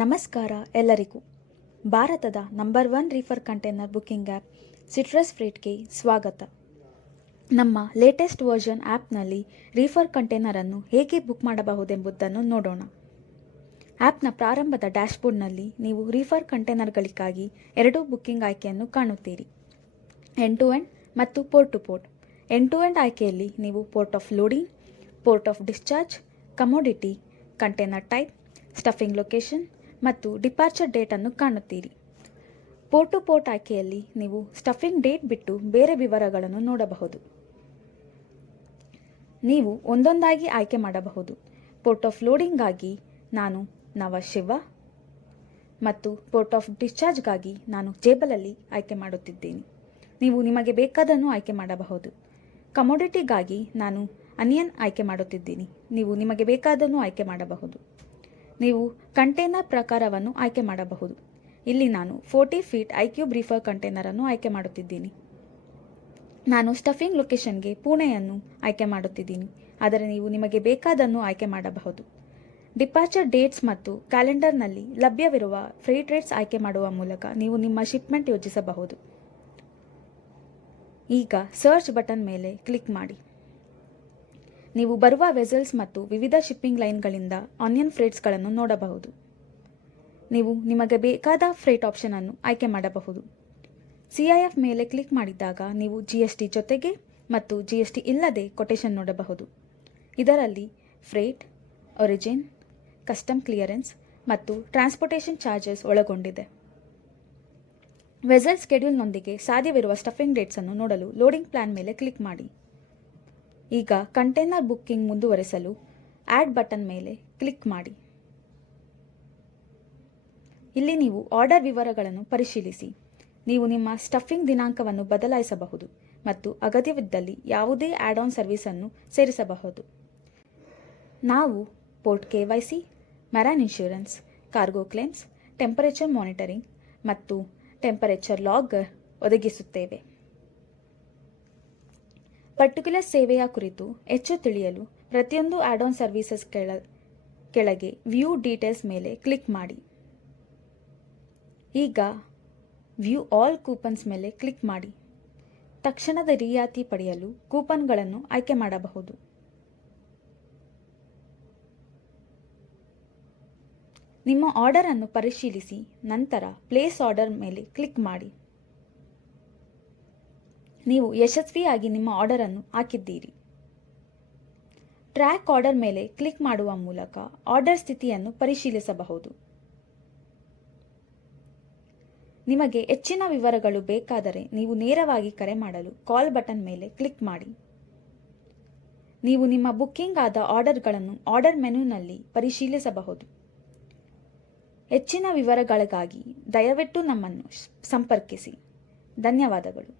ನಮಸ್ಕಾರ ಎಲ್ಲರಿಗೂ. ಭಾರತದ number 1 reefer container booking app Citrus ಫ್ರೇಟ್ಗೆ ಸ್ವಾಗತ. ನಮ್ಮ ಲೇಟೆಸ್ಟ್ ವರ್ಷನ್ ಆ್ಯಪ್ನಲ್ಲಿ ರೀಫರ್ ಕಂಟೈನರನ್ನು ಹೇಗೆ ಬುಕ್ ಮಾಡಬಹುದೆಂಬುದನ್ನು ನೋಡೋಣ. ಆ್ಯಪ್ನ ಪ್ರಾರಂಭದ ಡ್ಯಾಶ್ಬೋರ್ಡ್ನಲ್ಲಿ ನೀವು ರೀಫರ್ ಕಂಟೈನರ್ಗಳಿಗಾಗಿ 2 ಬುಕ್ಕಿಂಗ್ ಆಯ್ಕೆಯನ್ನು ಕಾಣುತ್ತೀರಿ: ಎಂಡ್ ಟು ಎಂಡ್ ಮತ್ತು port to port. End to end ಆಯ್ಕೆಯಲ್ಲಿ ನೀವು port of loading, port of discharge, commodity, container type, stuffing location ಮತ್ತು ಡಿಪಾರ್ಚರ್ ಡೇಟನ್ನು ಕಾಣುತ್ತೀರಿ. ಪೋರ್ಟ್ ಟು ಪೋರ್ಟ್ ಆಯ್ಕೆಯಲ್ಲಿ ನೀವು ಸ್ಟಫಿಂಗ್ ಡೇಟ್ ಬಿಟ್ಟು ಬೇರೆ ವಿವರಗಳನ್ನು ನೋಡಬಹುದು. ನೀವು ಒಂದೊಂದಾಗಿ ಆಯ್ಕೆ ಮಾಡಬಹುದು. ಪೋರ್ಟ್ ಆಫ್ ಲೋಡಿಂಗ್ಗಾಗಿ ನಾನು ನವಶಿವ ಮತ್ತು ಪೋರ್ಟ್ ಆಫ್ ಡಿಸ್ಚಾರ್ಜ್ಗಾಗಿ ನಾನು ಜೇಬಲಲ್ಲಿ ಆಯ್ಕೆ ಮಾಡುತ್ತಿದ್ದೇನೆ. ನೀವು ನಿಮಗೆ ಬೇಕಾದನ್ನು ಆಯ್ಕೆ ಮಾಡಬಹುದು. ಕಮೋಡಿಟಿಗಾಗಿ ನಾನು ಅನಿಯನ್ ಆಯ್ಕೆ ಮಾಡುತ್ತಿದ್ದೀನಿ. ನೀವು ನಿಮಗೆ ಬೇಕಾದನ್ನು ಆಯ್ಕೆ ಮಾಡಬಹುದು. ನೀವು ಕಂಟೈನರ್ ಪ್ರಕಾರವನ್ನು ಆಯ್ಕೆ ಮಾಡಬಹುದು. ಇಲ್ಲಿ ನಾನು 40 ಫೀಟ್ ಐಕ್ಯೂಬ್ ರೀಫರ್ ಕಂಟೈನರನ್ನು ಆಯ್ಕೆ ಮಾಡುತ್ತಿದ್ದೀನಿ. ನಾನು ಸ್ಟಫಿಂಗ್ ಲೊಕೇಶನ್ಗೆ ಪುಣೆಯನ್ನು ಆಯ್ಕೆ ಮಾಡುತ್ತಿದ್ದೀನಿ, ಆದರೆ ನೀವು ನಿಮಗೆ ಬೇಕಾದನ್ನು ಆಯ್ಕೆ ಮಾಡಬಹುದು. ಡಿಪಾರ್ಚರ್ ಡೇಟ್ಸ್ ಮತ್ತು ಕ್ಯಾಲೆಂಡರ್ನಲ್ಲಿ ಲಭ್ಯವಿರುವ ಫ್ರೈಟ್ ರೇಟ್ಸ್ ಆಯ್ಕೆ ಮಾಡುವ ಮೂಲಕ ನೀವು ನಿಮ್ಮ ಶಿಪ್ಮೆಂಟ್ ಯೋಜಿಸಬಹುದು. ಈಗ ಸರ್ಚ್ ಬಟನ್ ಮೇಲೆ ಕ್ಲಿಕ್ ಮಾಡಿ. ನೀವು ಬರುವ ವೆಸಲ್ಸ್ ಮತ್ತು ವಿವಿಧ ಶಿಪ್ಪಿಂಗ್ ಲೈನ್ಗಳಿಂದ ಆನಿಯನ್ ಫ್ರೇಟ್ಸ್ಗಳನ್ನು ನೋಡಬಹುದು. ನೀವು ನಿಮಗೆ ಬೇಕಾದ ಫ್ರೇಟ್ ಆಪ್ಷನ್ ಅನ್ನು ಆಯ್ಕೆ ಮಾಡಬಹುದು. CIF ಮೇಲೆ ಕ್ಲಿಕ್ ಮಾಡಿದಾಗ ನೀವು GST ಜೊತೆಗೆ ಮತ್ತು GST ಇಲ್ಲದೆ ಕೊಟೇಶನ್ ನೋಡಬಹುದು. ಇದರಲ್ಲಿ ಫ್ರೇಟ್, ಒರಿಜಿನ್, ಕಸ್ಟಮ್ ಕ್ಲಿಯರೆನ್ಸ್ ಮತ್ತು ಟ್ರಾನ್ಸ್ಪೋರ್ಟೇಷನ್ ಚಾರ್ಜಸ್ ಒಳಗೊಂಡಿದೆ. ವೆಸಲ್ ಸ್ಕೆಡ್ಯೂಲ್ನೊಂದಿಗೆ ಸಾಧ್ಯವಿರುವ ಸ್ಟಫಿಂಗ್ ಡೇಟ್ಸ್ ಅನ್ನು ನೋಡಲು ಲೋಡಿಂಗ್ ಪ್ಲಾನ್ ಮೇಲೆ ಕ್ಲಿಕ್ ಮಾಡಿ. ಈಗ ಕಂಟೈನರ್ ಬುಕ್ಕಿಂಗ್ ಮುಂದುವರಿಸಲು ಆ್ಯಡ್ ಬಟನ್ ಮೇಲೆ ಕ್ಲಿಕ್ ಮಾಡಿ. ಇಲ್ಲಿ ನೀವು ಆರ್ಡರ್ ವಿವರಗಳನ್ನು ಪರಿಶೀಲಿಸಿ. ನೀವು ನಿಮ್ಮ ಸ್ಟಫಿಂಗ್ ದಿನಾಂಕವನ್ನು ಬದಲಾಯಿಸಬಹುದು ಮತ್ತು ಅಗತ್ಯವಿದ್ದಲ್ಲಿ ಯಾವುದೇ ಆ್ಯಡ್ ಆನ್ ಸರ್ವಿಸ್ ಅನ್ನು ಸೇರಿಸಬಹುದು. ನಾವು port KYC, marine insurance, cargo claims, temperature monitoring ಮತ್ತು ಟೆಂಪರೇಚರ್ ಲಾಗರ್ ಒದಗಿಸುತ್ತೇವೆ. ಪರ್ಟಿಕ್ಯುಲರ್ ಸೇವೆಯ ಕುರಿತು ಹೆಚ್ಚು ತಿಳಿಯಲು ಪ್ರತಿಯೊಂದು ಆ್ಯಡ್ ಆನ್ ಸರ್ವಿಸಸ್ ಕೆಳಗೆ ವ್ಯೂ ಡೀಟೇಲ್ಸ್ ಮೇಲೆ ಕ್ಲಿಕ್ ಮಾಡಿ. ಈಗ ವ್ಯೂ ಆಲ್ ಕೂಪನ್ಸ್ ಮೇಲೆ ಕ್ಲಿಕ್ ಮಾಡಿ. ತಕ್ಷಣದ ರಿಯಾಯಿತಿ ಪಡೆಯಲು ಕೂಪನ್ಗಳನ್ನು ಆಯ್ಕೆ ಮಾಡಬಹುದು. ನಿಮ್ಮ ಆರ್ಡರ್ ಅನ್ನು ಪರಿಶೀಲಿಸಿ ನಂತರ ಪ್ಲೇಸ್ ಆರ್ಡರ್ ಮೇಲೆ ಕ್ಲಿಕ್ ಮಾಡಿ. ನೀವು ಯಶಸ್ವಿಯಾಗಿ ನಿಮ್ಮ ಆರ್ಡರ್ ಅನ್ನು ಹಾಕಿದ್ದೀರಿ. ಟ್ರ್ಯಾಕ್ ಆರ್ಡರ್ ಮೇಲೆ ಕ್ಲಿಕ್ ಮಾಡುವ ಮೂಲಕ ಆರ್ಡರ್ ಸ್ಥಿತಿಯನ್ನು ಪರಿಶೀಲಿಸಬಹುದು. ನಿಮಗೆ ಹೆಚ್ಚಿನ ವಿವರಗಳು ಬೇಕಾದರೆ ನೀವು ನೇರವಾಗಿ ಕರೆ ಮಾಡಲು ಕಾಲ್ ಬಟನ್ ಮೇಲೆ ಕ್ಲಿಕ್ ಮಾಡಿ. ನೀವು ನಿಮ್ಮ ಬುಕ್ಕಿಂಗ್ ಆದ ಆರ್ಡರ್ಗಳನ್ನು ಆರ್ಡರ್ ಮೆನುನಲ್ಲಿ ಪರಿಶೀಲಿಸಬಹುದು. ಹೆಚ್ಚಿನ ವಿವರಗಳಿಗಾಗಿ ದಯವಿಟ್ಟು ನಮ್ಮನ್ನು ಸಂಪರ್ಕಿಸಿ. ಧನ್ಯವಾದಗಳು.